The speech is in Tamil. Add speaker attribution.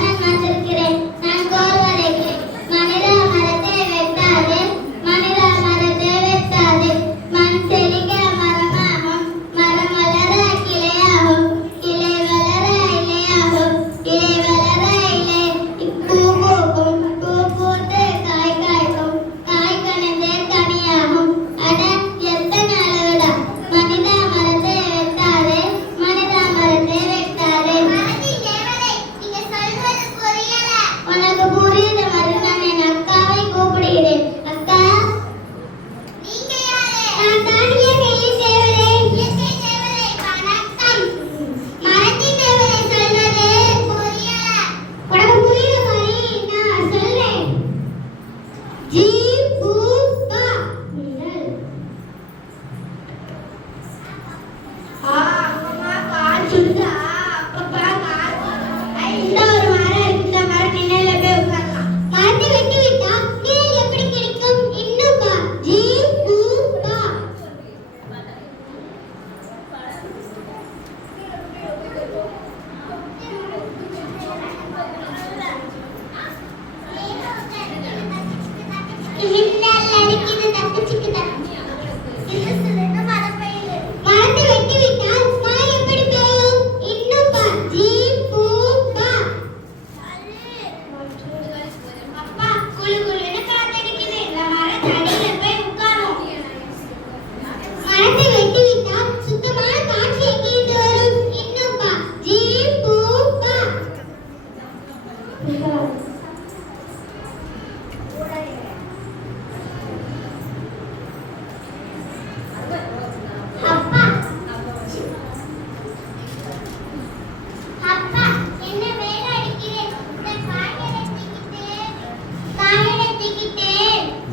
Speaker 1: நான் சொல்கிறேன் Jesus.